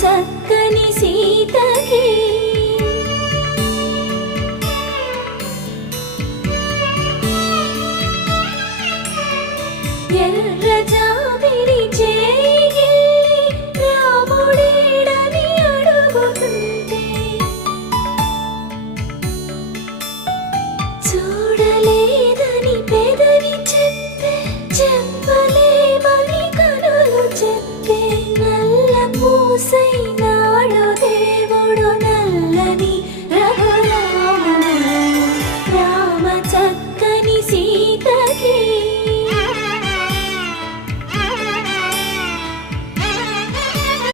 చక్కని సీతకి ఎర్ర జాబిలి చేయి రాముడేడని అడుగుతుంటే చూడలేదని పెదవి చెప్పే చెప్పలేమని కనులు చెప్పే నల్ల పూసైనా